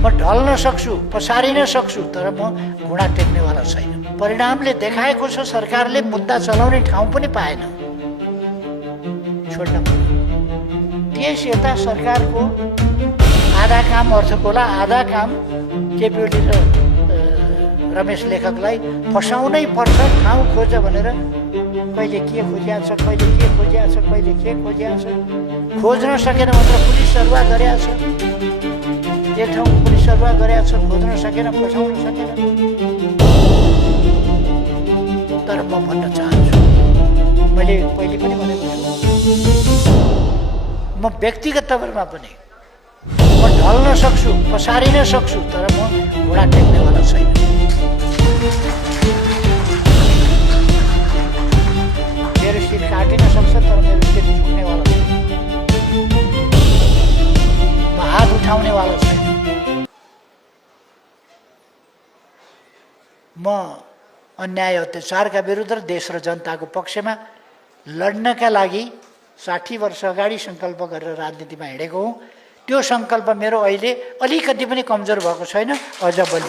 म ढल्न सक्छु, पसारिन सक्छु, तर म घुँडा टेक्नेवाला छैन। परिणामले देखाएको छ सरकारले मुद्दा चलाउने ठाउँ पनि पाएन, छोड्न पर्यो। त्यस यता सरकारको आधा काम अर्थकोला, आधा काम केपी ओली र रमेश लेखकलाई फसाउनै पर्छ, ठाउँ खोज भनेर कहिले के खोजिया छ, कहिले के खोजिया छ, कहिले के खोजिया छ। खोज्न सकेन मात्र पुलिस सरुवा गरेका छ, एक ठाउँ पुलिस सरुवा गरेका छ, खोज्न सकेन, फसाउन सकेन। तर म भन्न चाहन्छु, मैले पहिले पनि भनेको छु, म व्यक्तिगत तवरमा पनि म ढल्न सक्छु, पसारिन सक्छु, तर म घुँडा टेक्नेवाला छैन। मेरो शिर काटिन सक्छ, तर मेरो शिर झुक्नेवाला छैन, म हात उठाउनेवाला छैन। म अन्याय अत्याचारका विरुद्ध देश र जनताको पक्षमा लड्नका लागि 60 वर्ष अगाडि सङ्कल्प गरेर राजनीतिमा हिँडेको हुँ। त्यो सङ्कल्प मेरो अहिले अलिकति पनि कमजोर भएको छैन, अझ बलियो।